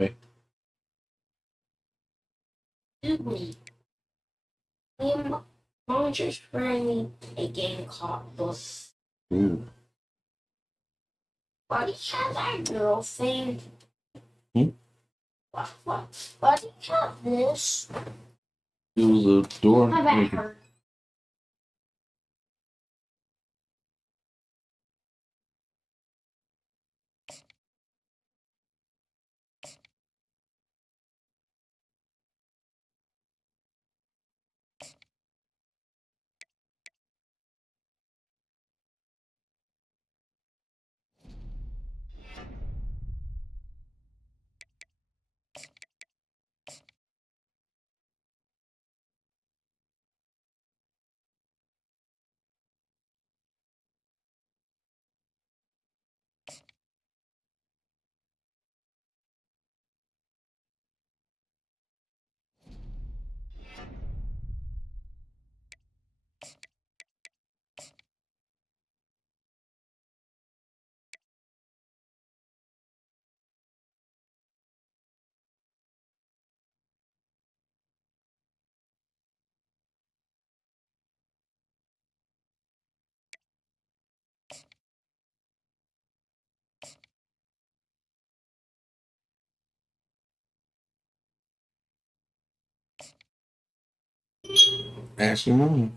Okay. Dude, me mom just ran me a game called Book. Ooh. Why do you have that girl thing? Hmm? Why do you have this? It was a door. My back hurt. Ask your mom.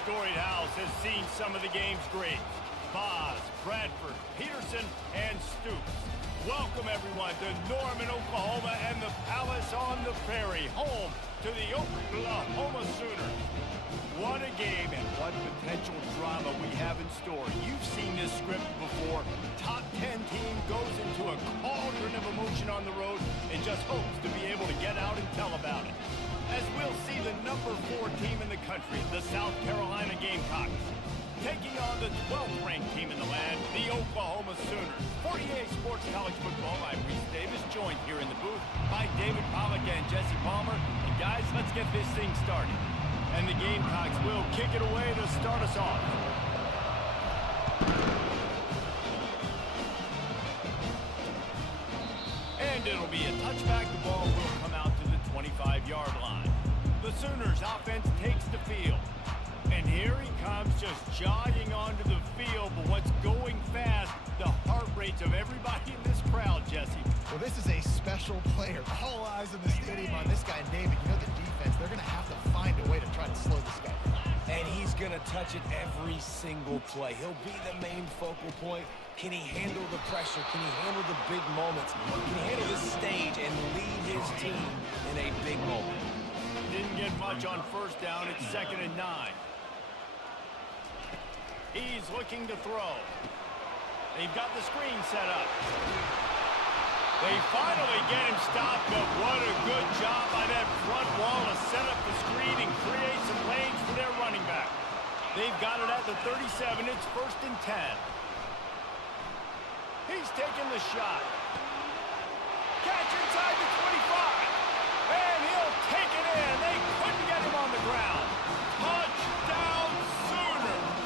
storied house has seen some of the game's greats. Boz, Bradford, Peterson, and Stoops. Welcome, everyone, to Norman, Oklahoma, and the Palace on the Prairie, home to the Oklahoma Sooners. What a game and what potential drama we have in store. You've seen this script before. Top 10 team goes into a cauldron of emotion on the road and just hopes to be able to get out and tell about it. As we'll see the number 4 team in the country, the South Carolina Gamecocks, taking on the 12th ranked team in the land, the Oklahoma Sooners. 48 Sports College Football, I'm Reese Davis, joined here in the booth by David Pollack and Jesse Palmer. And guys, let's get this thing started. And the Gamecocks will kick it away to start us off. And it'll be a touchback. The ball will come out to the 25-yard line. The Sooners offense takes the field. And here he comes, just jogging onto the field. But what's going fast, the heart rates of everybody in this crowd, Jesse. Well, this is a special player. All eyes in the stadium on this guy, David. You know the defense, they're going to have to find a way to try to slow this guy down. And he's going to touch it every single play. He'll be the main focal point. Can he handle the pressure? Can he handle the big moments? Can he handle this stage and lead his team in a big moment? Didn't get much on first down. It's 2nd and 9. He's looking to throw. They've got the screen set up. They finally get him stopped, but what a good job by that front wall to set up the screen and create some lanes for their running back. They've got it at the 37. It's 1st and 10. He's taking the shot. Catch inside the 25. And he'll take it in. They couldn't get him on the ground. Touchdown Sooners!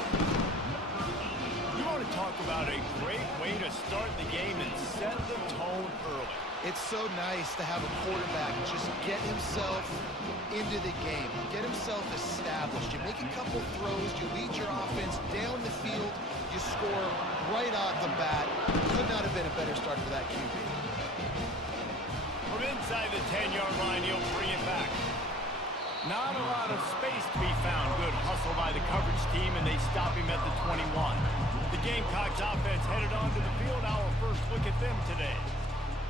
You want to talk about a great way to start the game and set the tone early. It's so nice to have a quarterback just get himself into the game, get himself established. You make a couple throws, you lead your offense down the field, you score right off the bat. Could not have been a better start for that QB. From inside the 10-yard line, he'll bring it back. Not a lot of space to be found. Good hustle by the coverage team, and they stop him at the 21. The Gamecocks offense headed onto the field. Our first look at them today.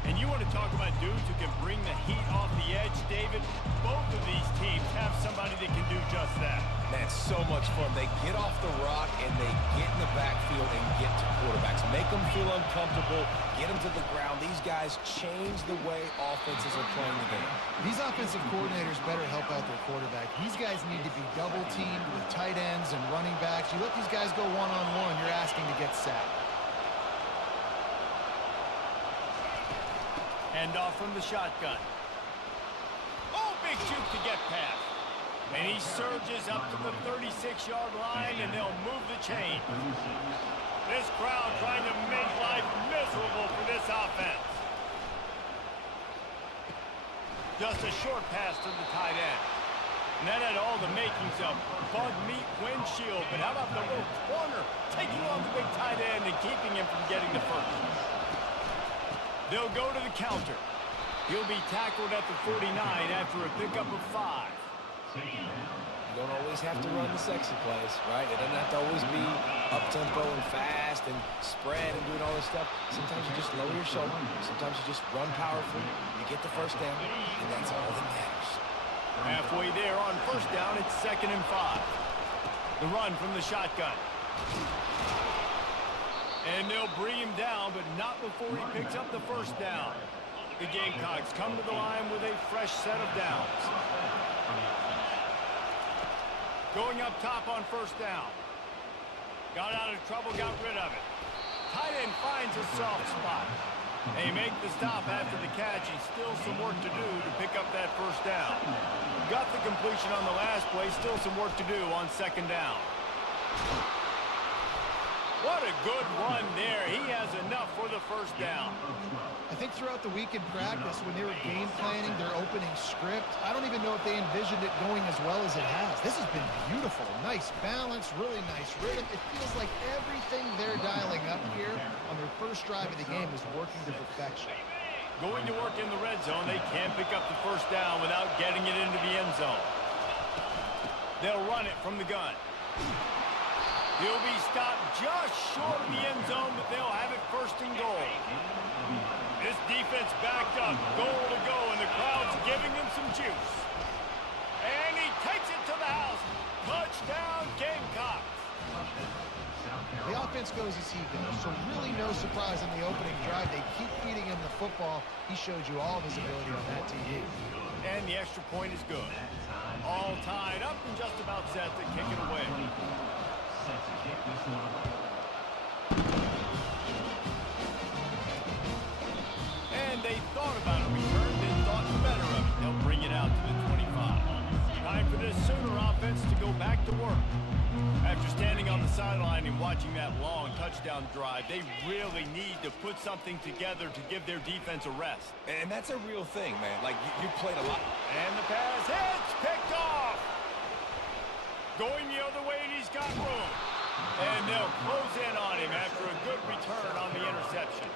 And you want to talk about dudes who can bring the heat off the edge, David? Both of these teams have somebody that can do just that. Man, so much fun. They get off the rock and they get in the backfield and get to quarterbacks. Make them feel uncomfortable, get them to the ground. These guys change the way offenses are playing the game. These offensive coordinators better help out their quarterback. These guys need to be double-teamed with tight ends and running backs. You let these guys go one-on-one, you're asking to get sacked. Handoff from the shotgun. Oh, big juke to get past. And he surges up to the 36-yard line, and they'll move the chain. This crowd trying to make life miserable for this offense. Just a short pass to the tight end. And that had all the makings of bug meat windshield. But how about the little corner taking on the big tight end and keeping him from getting the first? They'll go to the counter. He'll be tackled at the 49 after a pickup of 5. You don't always have to run the sexy plays, right? It doesn't have to always be up-tempo and fast and spread and doing all this stuff. Sometimes you just lower your shoulder. Sometimes you just run powerfully. You get the first down, and that's all that matters. Halfway there on first down, it's 2nd and 5. The run from the shotgun. And they'll bring him down, but not before he picks up the first down. The Gamecocks come to the line with a fresh set of downs. Going up top on first down. Got out of trouble, got rid of it. Tight end finds a soft spot. They make the stop after the catch, and still some work to do to pick up that first down. Got the completion on the last play, still some work to do on 2nd down. What a good run there. He has enough for the first down. I think throughout the week in practice, when they were game planning their opening script, I don't even know if they envisioned it going as well as it has. This has been beautiful. Nice balance, really nice rhythm. It feels like everything they're dialing up here on their first drive of the game is working to perfection. Going to work in the red zone, they can't pick up the first down without getting it into the end zone. They'll run it from the gun. He'll be stopped just short of the end zone, but they'll have it first and goal. This defense backed up, goal to go, and the crowd's giving him some juice. And he takes it to the house. Touchdown, Gamecocks. The offense goes as he goes, so really no surprise in the opening drive. They keep feeding him the football. He showed you all of his ability on that TD. And the extra point is good. All tied up and just about set to kick it away. And they thought about a return, then thought better of it. They'll bring it out to the 25. Time for this Sooner offense to go back to work. After standing on the sideline and watching that long touchdown drive, they really need to put something together to give their defense a rest. And that's a real thing, man. Like, you played a lot. And the pass hits, picked off. Going the other way, and he's got room. And they'll close in on him after a good return on the interception.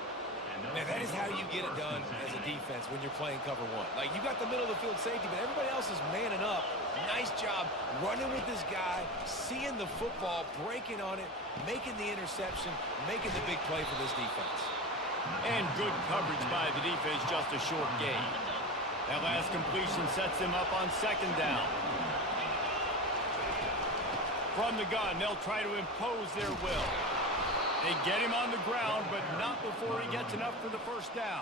Man, that is how you get it done as a defense when you're playing cover one. Like, you got the middle of the field safety, but everybody else is manning up. Nice job running with this guy, seeing the football, breaking on it, making the interception, making the big play for this defense. And good coverage by the defense, just a short gain. That last completion sets them up on second down. From the gun, they'll try to impose their will. They get him on the ground, but not before he gets enough for the first down.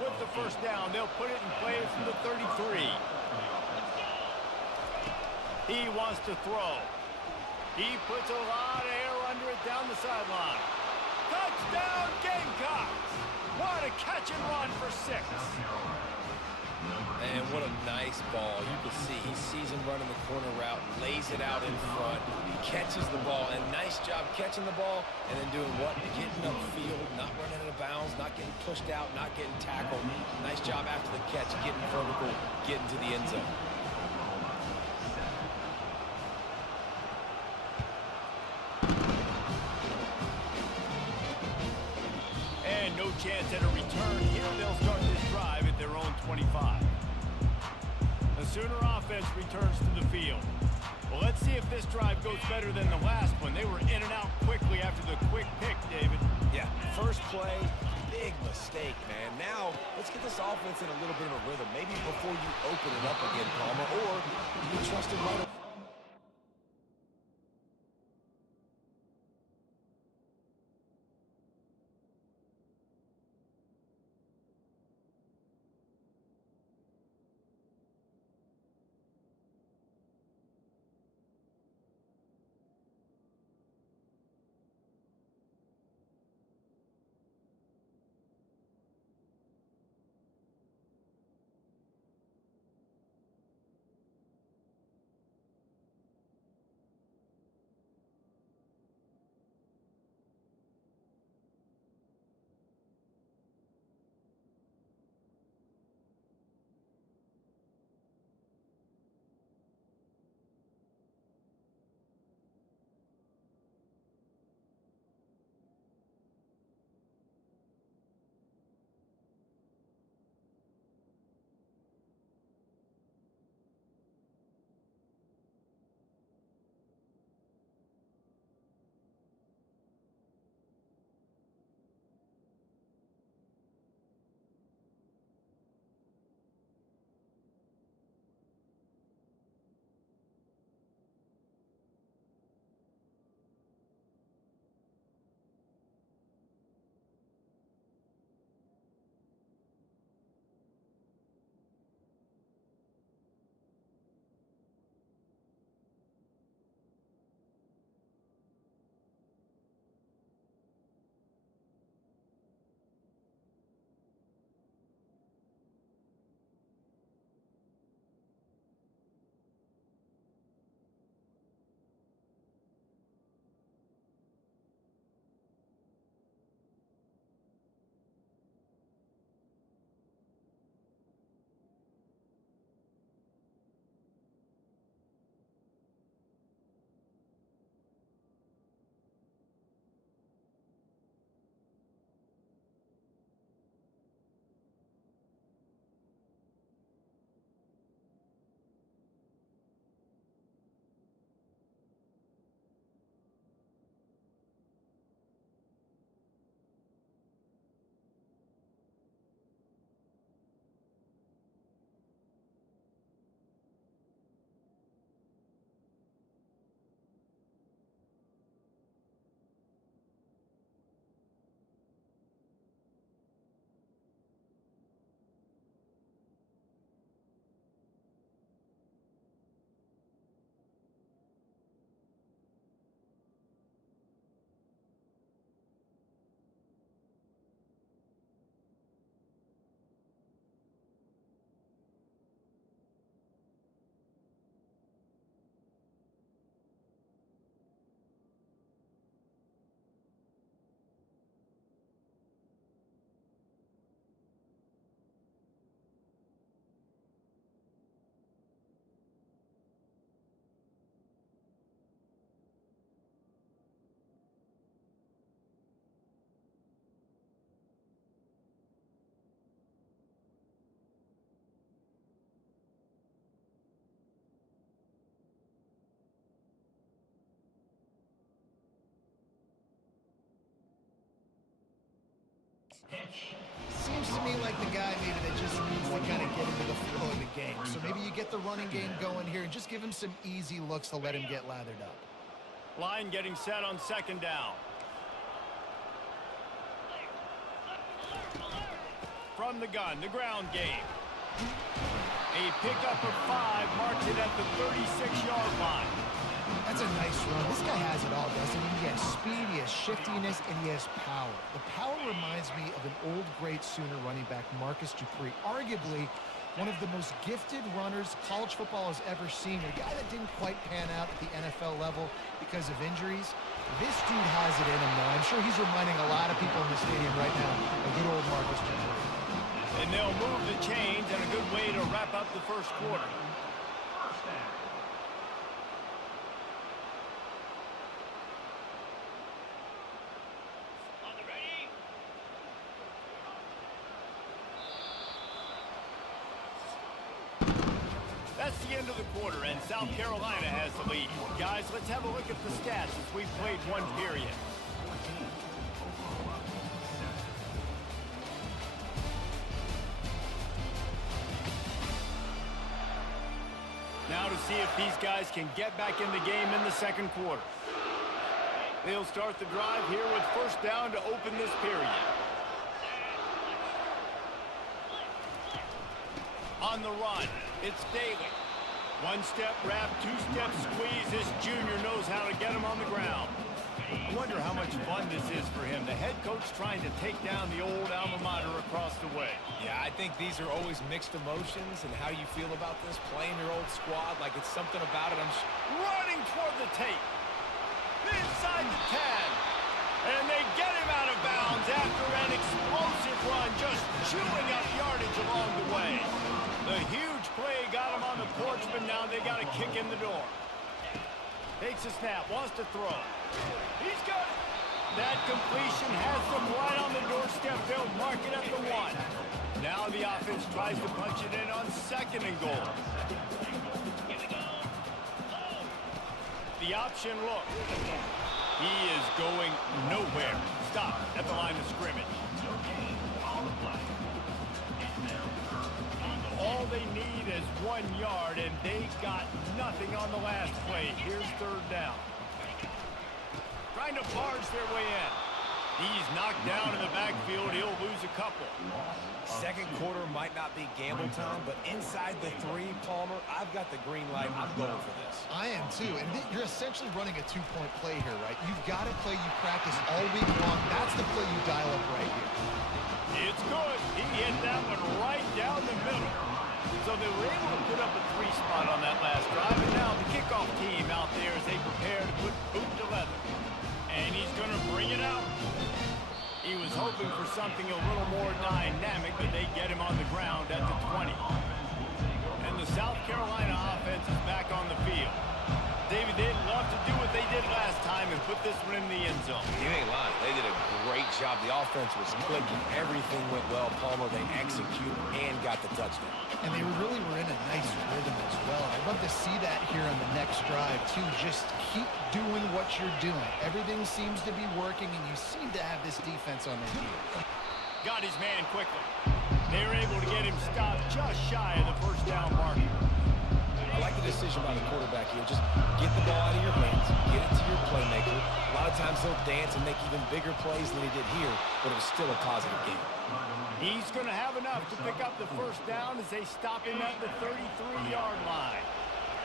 With the first down, they'll put it in play from the 33. He wants to throw. He puts a lot of air under it down the sideline. Touchdown, Gamecocks! What a catch and run for 6. And what a nice ball. You can see he sees him running the corner route, lays it out in front, catches the ball, and nice job catching the ball and then doing what? Getting upfield, not running out of bounds, not getting pushed out, not getting tackled. Nice job after the catch, getting vertical, getting to the end zone. And no chance at a return here. They'll start this drive at their own 25. The Sooner offense returns to the field. Well, let's see if this drive goes better than the last one. They were in and out quickly after the quick pick, David. Yeah, first play, big mistake, man. Now, let's get this offense in a little bit of a rhythm. Maybe before you open it up again, Palmer, or you trust him right away. Seems to me like the guy maybe that just needs to kind of get into the flow of the game. So maybe you get the running game going here and just give him some easy looks to let him get lathered up. Line getting set on second down. From the gun, the ground game. A pickup of 5 marks it at the 36-yard line. That's a nice run. This guy has it all, doesn't he? He has speed, he has shiftiness, and he has power. The power reminds me of an old great Sooner running back, Marcus Dupree, arguably one of the most gifted runners college football has ever seen. A guy that didn't quite pan out at the NFL level because of injuries. This dude has it in him now. I'm sure he's reminding a lot of people in the stadium right now of good old Marcus Dupree. And they'll move the chains, and a good way to wrap up the first quarter. That's the end of the quarter, and South Carolina has the lead. Guys, let's have a look at the stats as we've played one period. Now to see if these guys can get back in the game in the second quarter. They'll start the drive here with first down to open this period. On the run, it's Daly. One-step wrap, two-step squeeze. This junior knows how to get him on the ground. I wonder how much fun this is for him. The head coach trying to take down the old alma mater across the way. Yeah, I think these are always mixed emotions and how you feel about this, playing your old squad like it's something about it. Running toward the tape. Inside the 10. And they get him out of bounds after an explosive run, just chewing up yardage along the way. The huge play got him on the porch, but now they got a kick in the door. Takes a snap, wants to throw. He's got it. That completion has them right on the doorstep. They'll mark it at the 1. Now the offense tries to punch it in on second and goal. The option look. He is going nowhere. Stop at the line of scrimmage. All they need is 1 yard, and they got nothing on the last play. Here's third down. Trying to barge their way in. He's knocked down in the backfield. He'll lose a couple. Second quarter might not be gamble time, but inside the 3, Palmer, I've got the green light. I'm going for this. I am too, and you're essentially running a 2-point play here, right? You've got a play you practice all week long. That's the play you dial up right here. It's good. He hit that one right down the middle. So they were able to put up a 3 spot on that last drive, and now the kickoff team out there as they prepare to put boot to leather. And he's going to bring it out. He was hoping for something a little more dynamic, but they get him on the ground at the 20. And the South Carolina offense is back on the field. David, they'd love to do what they did last time and put this one in the end zone. You ain't lying. They did a great job. The offense was clicking. Everything went well. Palmer, they executed and got the touchdown. And they really were in a nice rhythm as well. I'd love to see that here on the next drive, too. Just keep doing what you're doing. Everything seems to be working, and you seem to have this defense on their heels. Got his man quickly. They were able to get him stopped just shy of the first down marker. I like the decision by the quarterback here. Just get the ball out of your hands, get it to your playmaker. A lot of times they'll dance and make even bigger plays than he did here, but it was still a positive game. He's going to have enough to pick up the first down as they stop him at the 33-yard line.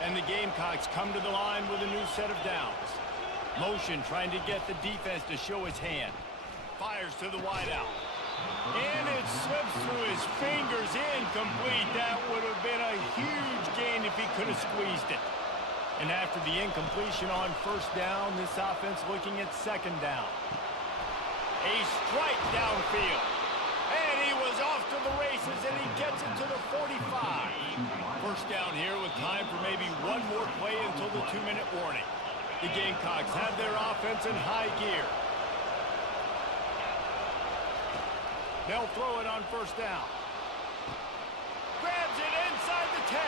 And the Gamecocks come to the line with a new set of downs. Motion trying to get the defense to show his hand. Fires to the wideout. And it slips through his fingers, incomplete. That would have been a huge gain if he could have squeezed it. And after the incompletion on first down, this offense looking at second down. A strike downfield. And he was off to the races, and he gets it to the 45. First down here with time for maybe one more play until the 2-minute warning. The Gamecocks have their offense in high gear. They'll throw it on first down. Grabs it inside the 10.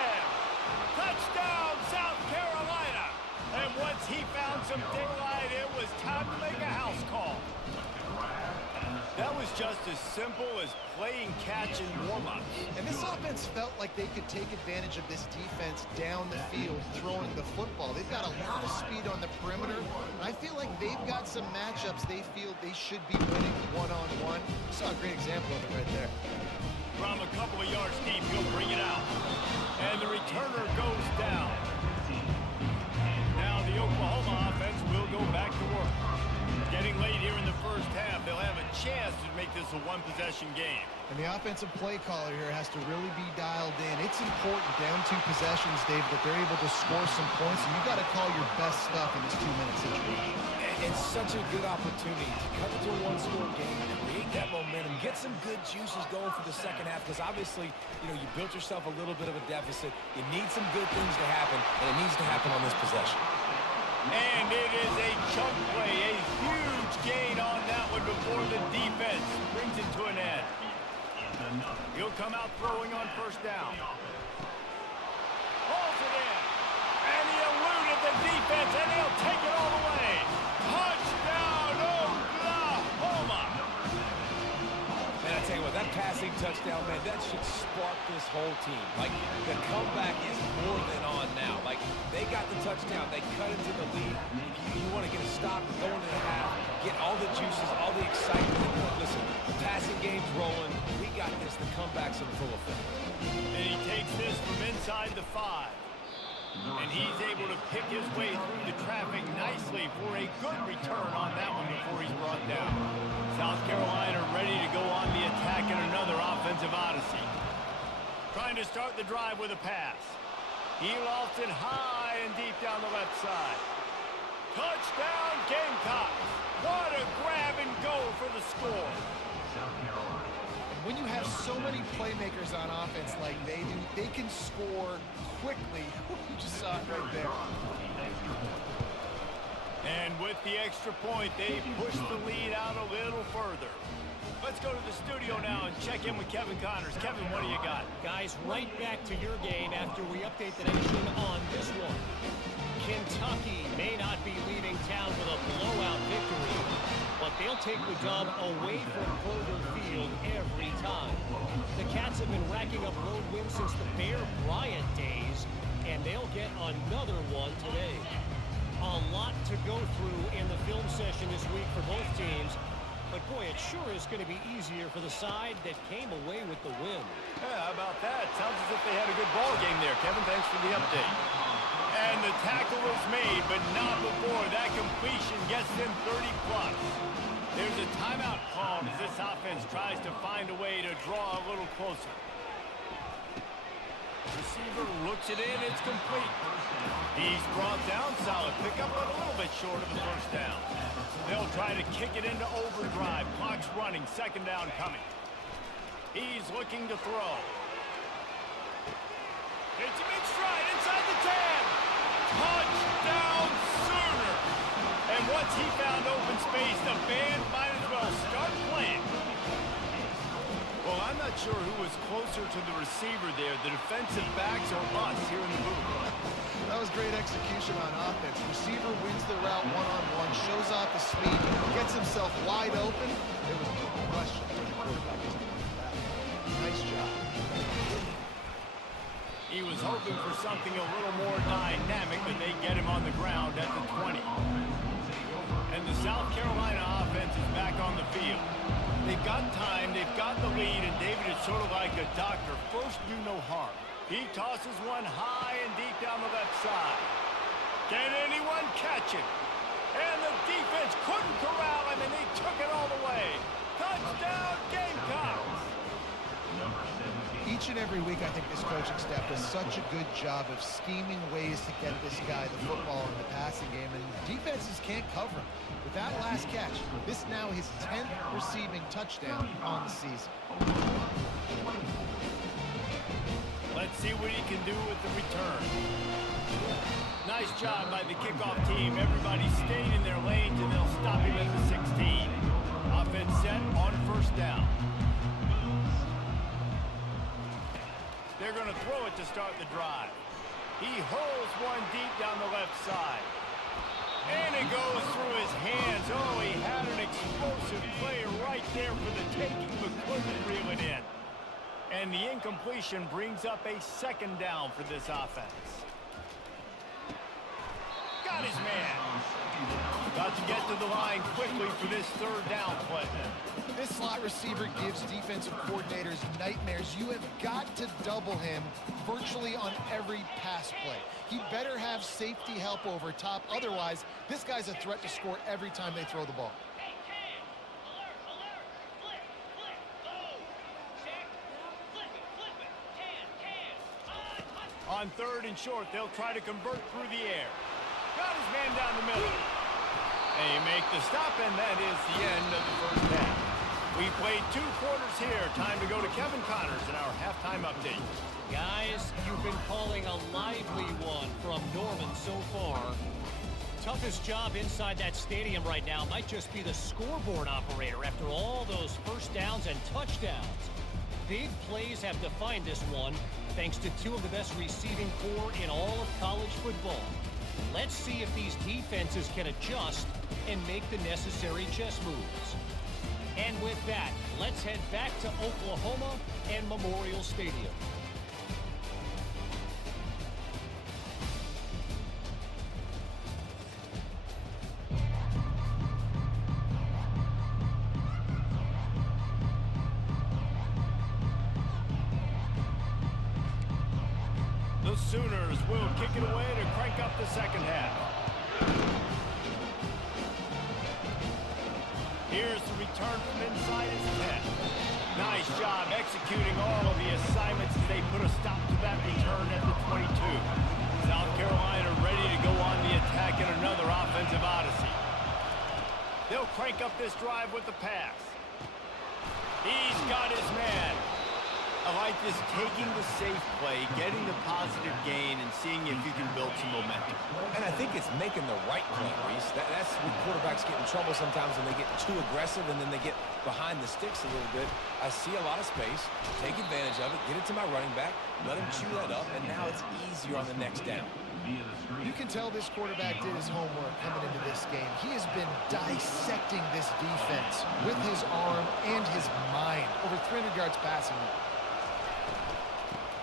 Touchdown, South Carolina. And once he found some daylight, it was time to make a house call. That was just as simple as playing catch and warm-ups. And this offense felt like they could take advantage of this defense down the field, throwing the football. They've got a lot of speed on the perimeter, and I feel like they've got some matchups they feel they should be winning one-on-one. Saw a great example of it right there. From a couple of yards deep, he'll bring it out. And the returner goes down. Now the Oklahoma offense will go back to work. Getting late here in the first half, they'll have a chance to make this a one-possession game. And the offensive play caller here has to really be dialed in. It's important down 2 possessions, Dave, that they're able to score some points, and you've got to call your best stuff in this 2-minute situation. It's such a good opportunity to cut into a one-score game, create that momentum, get some good juices going for the second half, because obviously, you know, you built yourself a little bit of a deficit. You need some good things to happen, and it needs to happen on this possession. And it is a chunk play, a huge gain on that one before the defense brings it to an end. He'll come out throwing on first down. Pulls it in. And he eluded the defense, and he'll take it all the way. Touchdown, Oklahoma! Man, I tell you what, that passing touchdown, man, that should spark this whole team. Like, the comeback is more than on now. Like, they got the touchdown. They cut into the lead. You want to get a stop, go into the half, get all the juices, all the excitement. Listen, the passing game's rolling. We got this. The comeback's in full effect. And he takes this from inside the 5. And he's able to pick his way through the traffic nicely for a good return on that one before he's brought down. South Carolina ready to go on the attack in another offensive odyssey. Trying to start the drive with a pass. He lofts it high and deep down the left side. Touchdown, Gamecocks! What a grab and go for the score. When you have so many playmakers on offense like they do, they can score quickly. You just saw it right there. And with the extra point, they push the lead out a little further. Let's go to the studio now and check in with Kevin Connors. Kevin, what do you got? Guys, right back to your game after we update the nation on this one. Kentucky may not be leaving town with a blowout victory, but they'll take the dub away from Kroger Field every time. The Cats have been racking up road wins since the Bear Bryant days, and they'll get another one today. A lot to go through in the film session this week for both teams, but boy, it sure is going to be easier for the side that came away with the win. Yeah, how about that? Sounds as if they had a good ball game there. Kevin, thanks for the update. And the tackle is made, but not before that completion gets them 30+. There's a timeout called as this offense tries to find a way to draw a little closer. Receiver looks it in, it's complete. He's brought down, solid pickup, but a little bit short of the first down. They'll try to kick it into overdrive. Clock's running, second down coming. He's looking to throw. It's a big stride inside the 10. Touchdown Sooner! And once he found open space, the band might as well start playing. Well, I'm not sure who was closer to the receiver there, the defensive backs or us here in the booth. That was great execution on offense. Receiver wins the route one-on-one, shows off the speed, gets himself wide open. It was no question for the quarterback to do that. Nice job. He was hoping for something a little more dynamic, but they get him on the ground at the 20. And the South Carolina offense is back on the field. They've got time, they've got the lead, and David is sort of like a doctor. First, do no harm. He tosses one high and deep down the left side. Can anyone catch him? And the defense couldn't corral him, and they took it all the way. Touchdown, Gamecocks! Each and every week, I think this coaching staff does such a good job of scheming ways to get this guy the football in the passing game, and defenses can't cover him. With that last catch, this now his 10th receiving touchdown on the season. Let's see what he can do with the return. Nice job by the kickoff team. Everybody stayed in their lanes, and they'll stop him at the 16. Offense set on first down. They're going to throw it to start the drive. He hurls one deep down the left side. And it goes through his hands. Oh, he had an explosive play right there for the taking, but couldn't reel it in. And the incompletion brings up a second down for this offense. Got his man. Got to get to the line quickly for this third down play. This slot receiver gives defensive coordinators nightmares. You have got to double him virtually on every pass play. He better have safety help over top. Otherwise, this guy's a threat to score every time they throw the ball. On third and short, they'll try to convert through the air. Got his man down the middle. They make the stop, and that is the end of the first half. We played 2 quarters here. Time to go to Kevin Connors in our halftime update. Guys, you've been calling a lively one from Norman so far. Toughest job inside that stadium right now might just be the scoreboard operator after all those first downs and touchdowns. Big plays have defined this one, thanks to 2 of the best receiving corps in all of college football. Let's see if these defenses can adjust and make the necessary chess moves. And with that, let's head back to Oklahoma and Memorial Stadium. The Sooners will kick it away to crank up the second half. Here's the return from inside his 10. Nice job executing all of the assignments as they put a stop to that return at the 22. South Carolina ready to go on the attack in another offensive odyssey. They'll crank up this drive with the pass. He's got his man. I like this, taking the safe play, getting the positive gain, and seeing if you can build some momentum. And I think it's making the right play, Reese. That's when quarterbacks get in trouble sometimes when they get too aggressive and then they get behind the sticks a little bit. I see a lot of space. Take advantage of it. Get it to my running back. Let him chew that up, and now it's easier on the next down. You can tell this quarterback did his homework coming into this game. He has been dissecting this defense with his arm and his mind. Over 300 yards passing.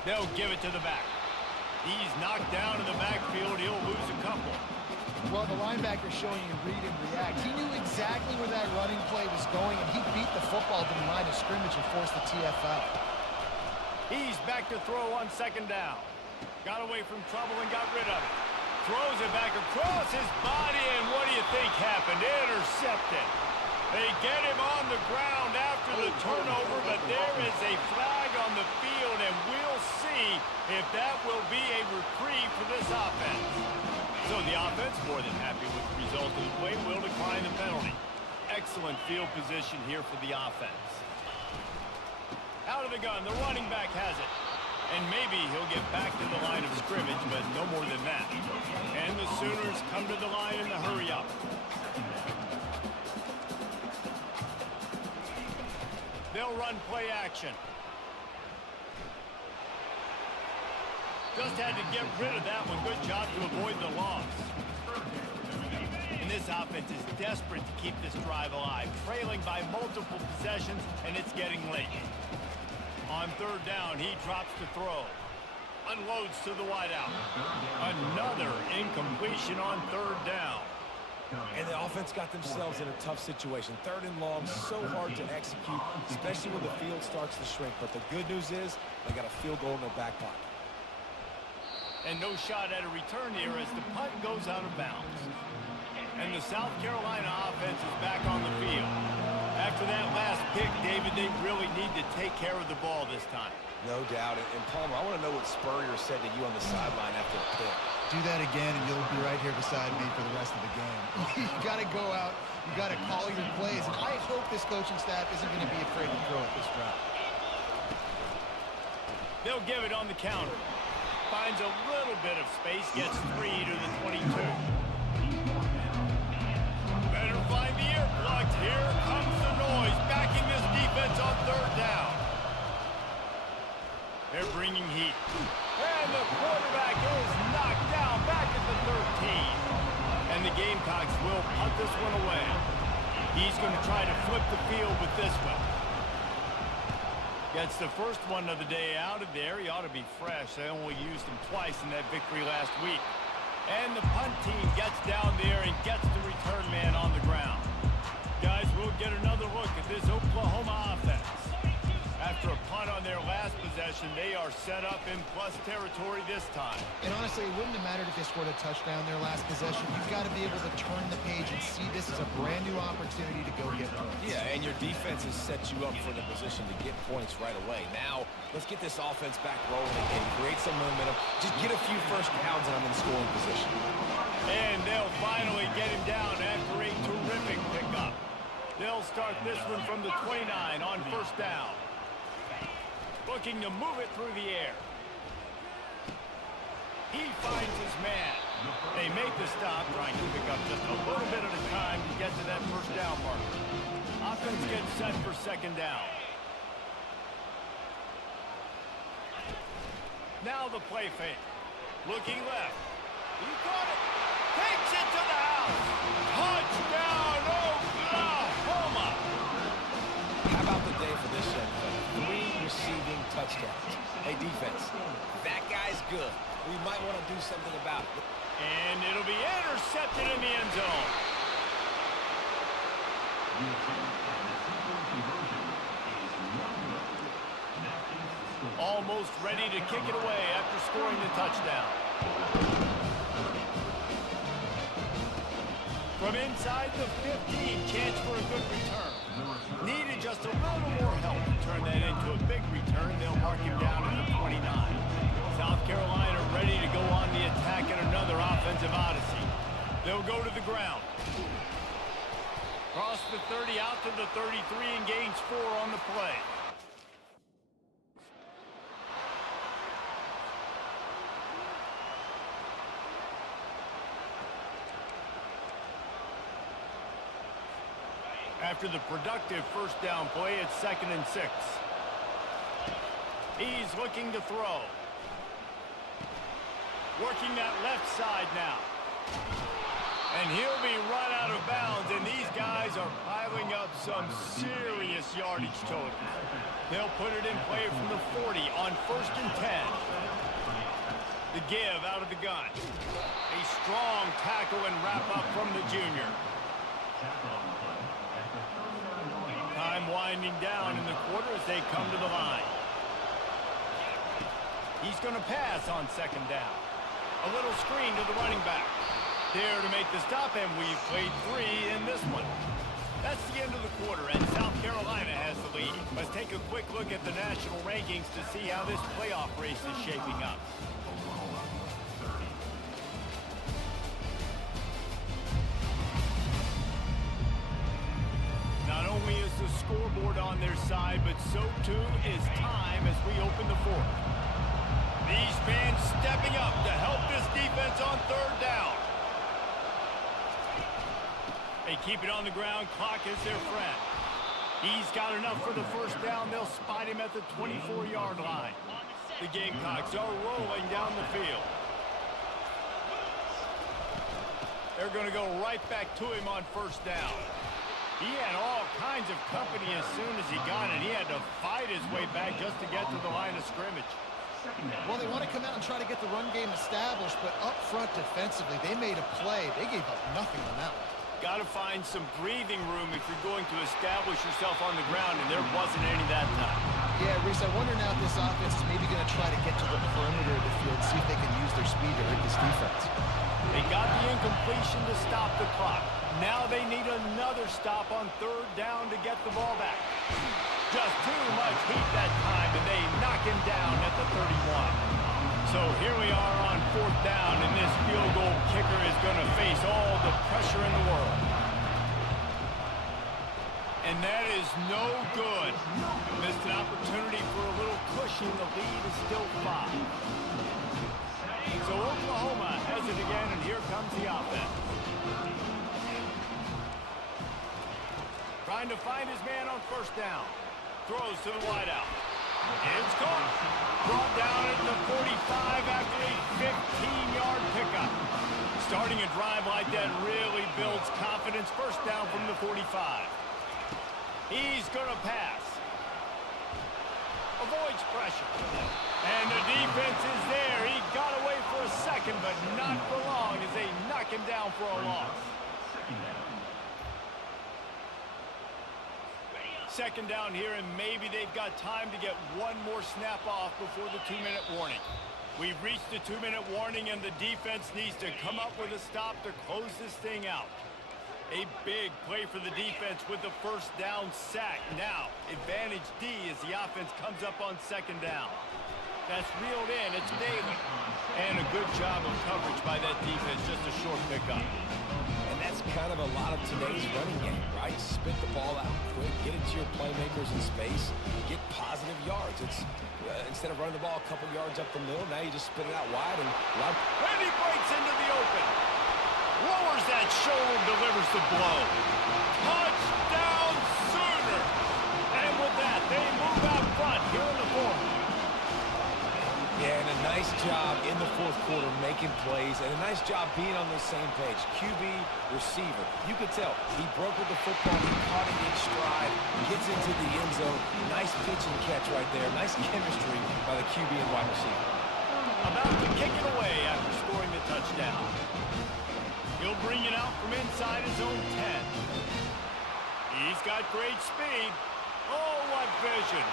They'll give it to the back. He's knocked down in the backfield. He'll lose a couple. Well, the linebacker showing you read and react. He knew exactly where that running play was going, and he beat the football to the line of scrimmage and forced the TFL. He's back to throw on second down. Got away from trouble and got rid of it. Throws it back across his body, and what do you think happened? Intercepted. They get him on the ground after the turnover, but there is a flag on the field, and we'll see if that will be a reprieve for this offense. So the offense, more than happy with the result of the play, will decline the penalty. Excellent field position here for the offense. Out of the gun, the running back has it. And maybe he'll get back to the line of scrimmage, but no more than that. And the Sooners come to the line in the hurry up. They'll run play action. Just had to get rid of that one. Good job to avoid the loss. And this offense is desperate to keep this drive alive, trailing by multiple possessions, and it's getting late. On third down, he drops to throw. Unloads to the wideout. Another incompletion on third down. And the offense got themselves in a tough situation. Third and long, so hard to execute, especially when the field starts to shrink. But the good news is they got a field goal in their back pocket. And no shot at a return here as the punt goes out of bounds. And the South Carolina offense is back on the field. After that last pick, David, they really need to take care of the ball this time. No doubt. And Palmer, I want to know what Spurrier said to you on the sideline after the pick. Do that again, and you'll be right here beside me for the rest of the game. You got to go out. You got to call your plays. And I hope this coaching staff isn't going to be afraid to throw at this drive. They'll give it on the counter. Finds a little bit of space, gets 3 to the 22. Better find the ear plugs. Here comes the noise, backing this defense on third down. They're bringing heat. And the quarterback is knocked down back at the 13. And and the Gamecocks will punt this one away. He's going to try to flip the field with this one. Gets the first one of the day out of there. He ought to be fresh. They only used him twice in that victory last week. And the punt team gets down there and gets the return man on the ground. Guys, we'll get another look at this Oklahoma offense. After a punt on their last possession, they are set up in plus territory this time. And honestly, it wouldn't have mattered if they scored a touchdown their last possession. You've got to be able to turn the page and see this as a brand new opportunity to go get points. Yeah, and your defense has set you up for the position to get points right away. Now, let's get this offense back rolling and create some momentum. Just get a few first downs and I'm in scoring position. And they'll finally get him down after a terrific pickup. They'll start this one from the 29 on first down. Looking to move it through the air. He finds his man. They make the stop, trying to pick up just a little bit at a time to get to that first down marker. Offense gets set for second down. Now the play fake. Looking left. He caught it. Takes it to the house. Touchdown, Oklahoma! How about the day for this young fella? 3 receiving touchdowns. Hey, defense, that guy's good. We might want to do something about it. And it'll be intercepted in the end zone. Almost ready to kick it away after scoring the touchdown. From inside the 15, chance for a good return. Needed just a little more help to turn that into a big return. They'll mark him down at the 29. South Carolina ready to go on the attack in another offensive odyssey. They'll go to the ground. Cross the 30 out to the 33 and gains 4 on the play. After the productive first down play, it's 2nd and 6. He's looking to throw. Working that left side now. And he'll be run out of bounds, and these guys are piling up some serious yardage totals. They'll put it in play from the 40 on 1st and 10. The give out of the gun. A strong tackle and wrap up from the junior. Time winding down in the quarter as they come to the line. He's going to pass on 2nd down. A little screen to the running back. There to make the stop, and we've played 3 in this one. That's the end of the quarter, and South Carolina has the lead. Let's take a quick look at the national rankings to see how this playoff race is shaping up. Not only is the scoreboard on their side, but so too is time as we open the 4th. These fans stepping up to help this defense on 3rd down. They keep it on the ground. Clock is their friend. He's got enough for the first down. They'll spot him at the 24-yard line. The Gamecocks are rolling down the field. They're going to go right back to him on 1st down. He had all kinds of company as soon as he got it. He had to fight his way back just to get to the line of scrimmage. Well, they want to come out and try to get the run game established, but up front defensively, they made a play. They gave up nothing on that one. Got to find some breathing room if you're going to establish yourself on the ground, and there wasn't any that time. Yeah, Reese, I wonder now if this offense is maybe going to try to get to the perimeter of the field, see if they can use their speed to hurt this defense. They got the incompletion to stop the clock. Now they need another stop on 3rd down to get the ball back. Just too much heat that time, and they knock him down at the 31. So here we are on 4th down, and this field goal kicker is going to face all the pressure in the world. And that is no good. Missed an opportunity for a little cushion. The lead is still 5. So Oklahoma has it again, and here comes the offense. Trying to find his man on 1st down. Throws to the wideout. It's caught. Brought down at the 45 after a 15-yard pickup. Starting a drive like that really builds confidence. First down from the 45. He's going to pass. Avoids pressure. And the defense is there. He got away for a second, but not for long as they knock him down for a loss. Second down here, and maybe they've got time to get one more snap off before the 2-minute warning. We've reached the 2-minute warning, and the defense needs to come up with a stop to close this thing out. A big play for the defense with the first down sack. Now, advantage D as the offense comes up on second down. That's reeled in. It's Daly. And a good job of coverage by that defense. Just a short pickup. And that's kind of a lot of today's running game, right? Spit the ball out quick, get it to your playmakers in space, get positive yards. It's instead of running the ball a couple yards up the middle, now you just spit it out wide and he breaks into the open. Lowers that shoulder, delivers the blow. Touchdown Sooners! And with that, they move out front here in the fourth. Yeah, and a nice job in the fourth quarter making plays, and a nice job being on the same page. QB, receiver. You could tell he broke with the football, he caught it in stride, gets into the end zone. Nice pitch and catch right there. Nice chemistry by the QB and wide receiver. About to kick it away after scoring the touchdown. He'll bring it out from inside his own 10. He's got great speed. Oh, what vision.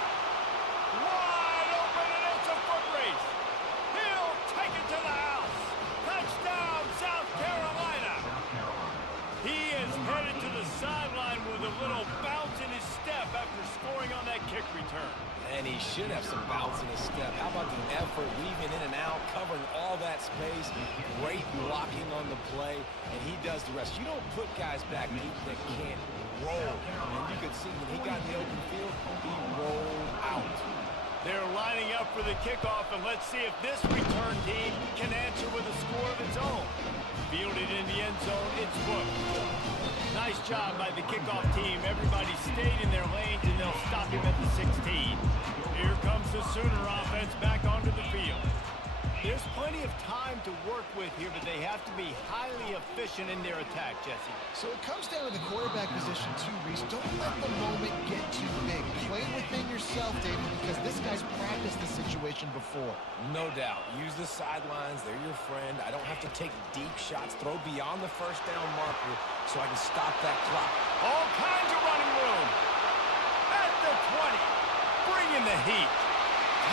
Wide open, and it's a foot race. He'll take it to the house. Touchdown, South Carolina. He is headed to the sideline with a little bounce in his step after scoring on that kick return. And he should have some bounce in his step. How about the effort, weaving in and out, covering all that space, great blocking on the play, and he does the rest. You don't put guys back deep that can't roll. And you could see when he got in the open field, he rolled out. They're lining up for the kickoff, and let's see if this return team can answer with a score of its own. Fielded in the end zone, it's booked. Nice job by the kickoff team. Everybody stayed in their lanes, and they'll stop him at the 16. Here comes the Sooner offense back onto the field. There's plenty of time to work with here, but they have to be highly efficient in their attack, Jesse. So it comes down to the quarterback position too, Reese. Don't let the moment get too big. Play within yourself, David, because this guy's practiced this situation before. No doubt. Use the sidelines. They're your friend. I don't have to take deep shots. Throw beyond the first down marker so I can stop that clock. All kinds of running room. At the 20. Bringing the heat.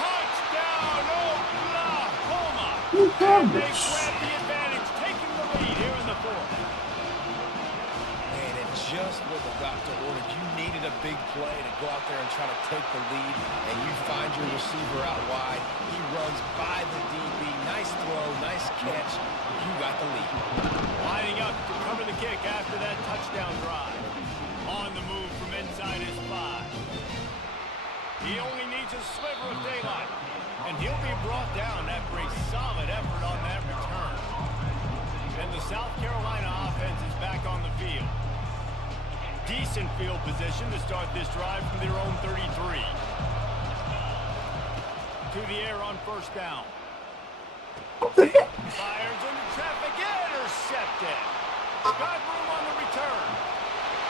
Touchdown, Oklahoma. And they grab the advantage, taking the lead here in the fourth. And it just what the doctor ordered. You needed a big play to go out there and try to take the lead, and you find your receiver out wide. He runs by the DB. Nice throw, nice catch. You got the lead. Lining up to cover the kick after that touchdown drive. On the move from inside his 5. He only needs a sliver of daylight, and he'll be brought down after a solid effort on that return. And the South Carolina offense is back on the field. Decent field position to start this drive from their own 33. To the air on first down. Fires into traffic, intercepted. Got room on the return.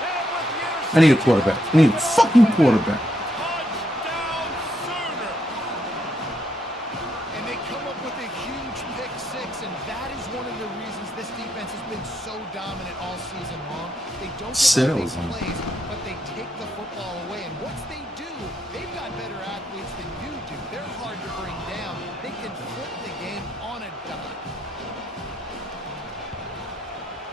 And with the interception, I need a quarterback. I need a fucking quarterback. touchdown Sooner. And they come up with a huge pick six, and that is one of the reasons this defense has been so dominant all season long. They don't get big plays, but they take the football away. And once they do, they've got better athletes than you do. They're hard to bring down. They can flip the game on a dime.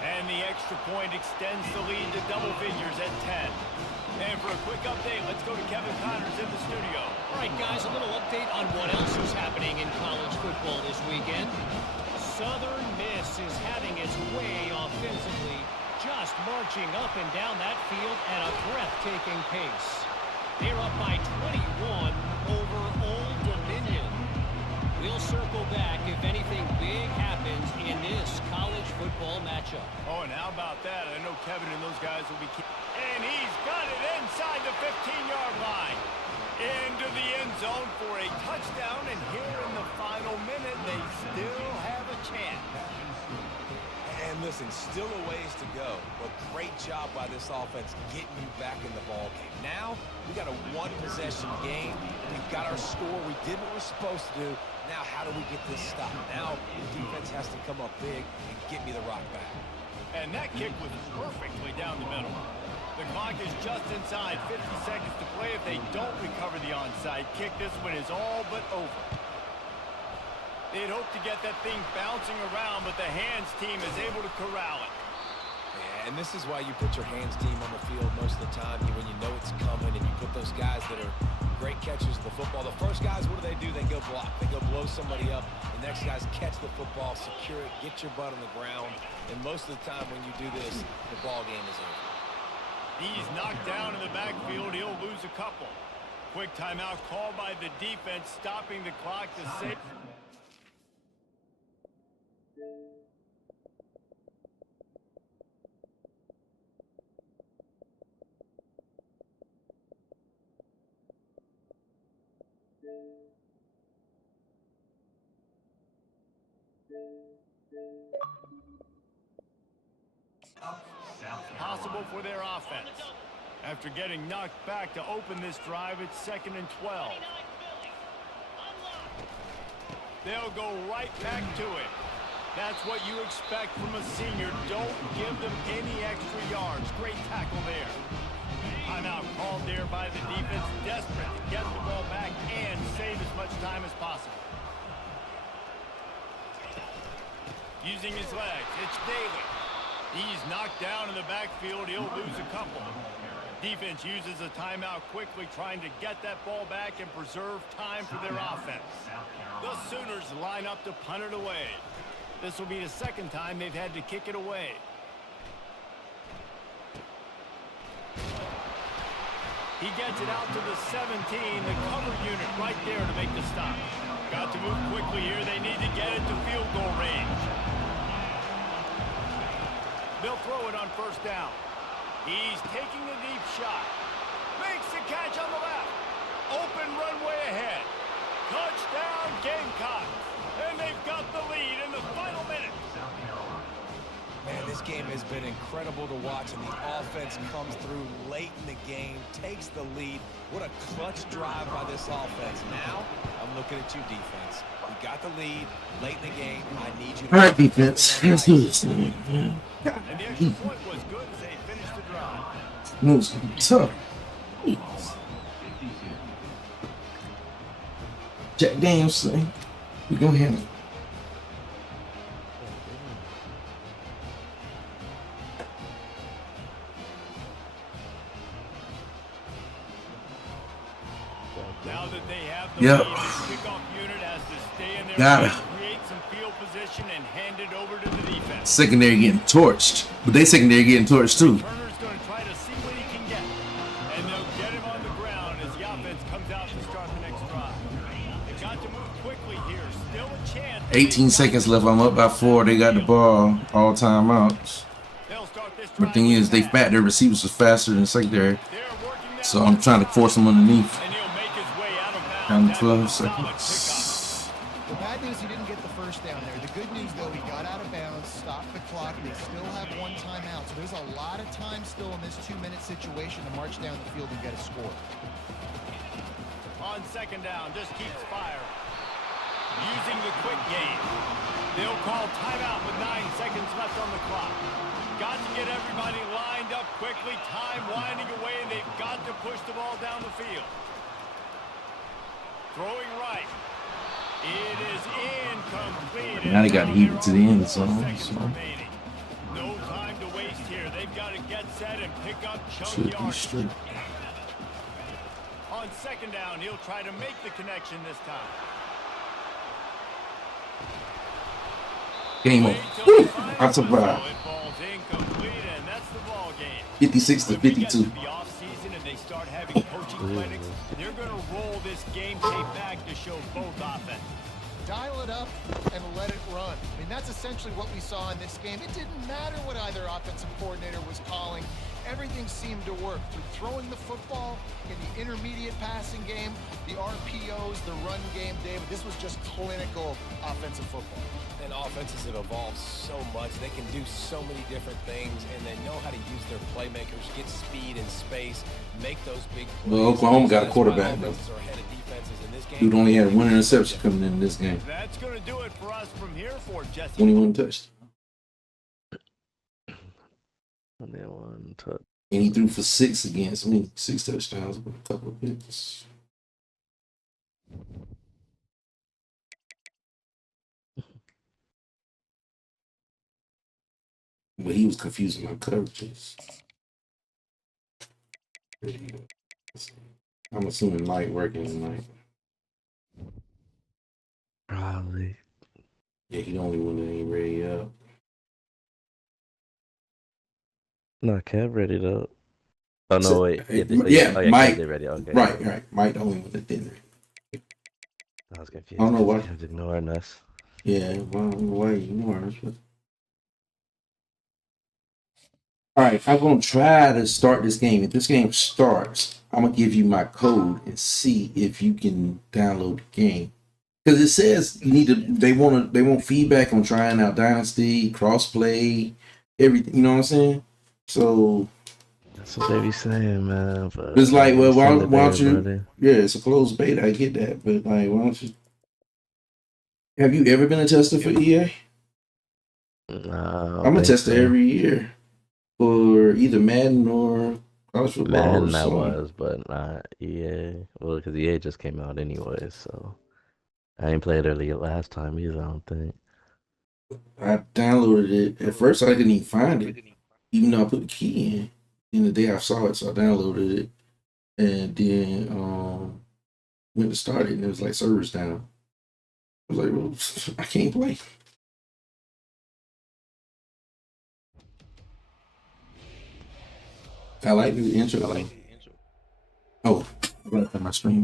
And the extra point extends the lead to double figures at 10. And for a quick update, let's go to Kevin Connors in the studio. All right, guys, a little update on what else is happening in college football this weekend. Southern Miss is having its way offensively, just marching up and down that field at a breathtaking pace. They're up by 21 over Old Dominion. We'll circle back if anything big happens in this college football matchup. Oh, and how about that? I know Kevin and those guys will be... And he's got it inside the 15-yard line. Into the end zone for a touchdown. And here in the final minute, they still have a chance. Listen, still a ways to go, but great job by this offense getting you back in the ball game. Now, we got a one-possession game. We've got our score. We did what we're supposed to do. Now, how do we get this stopped? Now, the defense has to come up big and get me the rock back. And that kick was perfectly down the middle. The clock is just inside 50 seconds to play. If they don't recover the onside kick, this one is all but over. They'd hope to get that thing bouncing around, but the hands team is able to corral it. Yeah, and this is why you put your hands team on the field most of the time when you know it's coming, and you put those guys that are great catchers of the football. The first guys, what do? They go block. They go blow somebody up. The next guys catch the football, secure it, get your butt on the ground. And most of the time when you do this, the ball game is over. He's knocked down in the backfield. He'll lose a couple. Quick timeout called by the defense, stopping the clock to save. Possible for their offense. After getting knocked back to open this drive, it's 2nd and 12. They'll go right back to it. That's what you expect from a senior. Don't give them any extra yards. Great tackle there. Timeout called there by the defense, desperate to get the ball back and save as much time as possible. Using his legs, it's Daly. He's knocked down in the backfield. He'll lose a couple. Defense uses a timeout quickly, trying to get that ball back and preserve time for their offense. The Sooners line up to punt it away. This will be the second time they've had to kick it away. He gets it out to the 17, the cover unit right there to make the stop. Got to move quickly here. They need to get it to field goal range. They'll throw it on first down. He's taking a deep shot. Makes the catch on the left. Open runway ahead. Touchdown Gamecocks. And they've got the lead in the final minutes. Man, this game has been incredible to watch, and the offense comes through late in the game, takes the lead. What a clutch drive by this offense. Now, I'm looking at you, defense. We got the lead late in the game. I need you to... All right, defense. Let's do this. And the extra point was good as they finished the drive. Moves tough. Jack Daniels, son. We gonna handle it. Now that they have the Yep. lead, the kickoff unit has to stay in their Gotta. lane, create some field position, and hand it over to the defense. Secondary getting torched, but they secondary getting torched too. Turner's going to try to see what he can get, and they'll get him on the ground as the offense comes out to start the next drive. They've got to move quickly here. Still a chance. 18 seconds left. I'm up by 4. They got the ball all timeouts. They'll start this But the drive thing is, with they fat. Their receivers are faster than secondary, They're working that so I'm trying to force them underneath. and he'll make his way out of Down bounds. 12 That's a solid seconds. The bad news, he didn't get the first down there. The good news, though, he got out of bounds, stopped the clock. They still have one timeout, so there's a lot of time still in this 2-minute situation to march down the field and get a score. On second down, just keeps firing. Using the quick game. They'll call timeout with 9 seconds left on the clock. Got to get everybody lined up quickly. Time winding away, and they've got to push the ball down the field. Throwing right. It is incomplete. Now they got to heat it to the end zone. Seconds So remaining. No time to waste here. They've got to get set and pick up chunk should be yards. straight. On second down, he'll try to make the connection this time. Game over. Woo! I survived. It falls incomplete, and that's the ball game. 56 to When we get 52. to the offseason and they start having coaching clinics, they're going to roll this game tape back to show both offenses. Dial it up and let it run. I mean, that's essentially what we saw in this game. It didn't matter what either offensive coordinator was calling. everything seemed to work through throwing the football in the intermediate passing game, the RPOs, the run game, David. This was just clinical offensive football. And offenses have evolved so much. They can do so many different things, and they know how to use their playmakers, get speed and space, make those big plays. Well, Oklahoma got a That's quarterback, why though. offenses are ahead of defenses in this game. Dude only had one interception coming in this game. That's going to do it for us from here for Jesse. 21 touchdowns. And then 1 touch. And he threw for 6 against me. 6 touchdowns with a couple of picks. But he was confusing my coverages. I'm assuming Mike working tonight. Probably. Yeah, he the only one that ain't ready up. No, Kev ready to. Oh, no, So, wait. yeah, oh, yeah, Mike. Kev did ready. Okay. Right. Mike the only one that didn't. I was confused. I don't know why. Kev's ignoring us. Yeah, well, why you ignoring us? But... All right, I'm gonna try to start this game. If this game starts, I'm gonna give you my code and see if you can download the game. Because it says you need to. They want feedback on trying out Dynasty, crossplay, everything. You know what I'm saying? So That's what they be saying, man. But it's like, well, why send it don't to you? everybody. Yeah, it's a closed beta. I get that, but like, why don't you? Have you ever been a tester for EA? Nah, I'm a tester every year for either Madden or college football. Madden or that something. was, but not EA. Well, because EA just came out anyway, so I ain't played early last time either. I don't think. I downloaded it. At first, I didn't even find it, even though I put the key in. In the day I saw it, so I downloaded it, and then went to start it, and it was like servers down. I was like, well, I can't play. I like the intro. Oh, I gotta put my stream.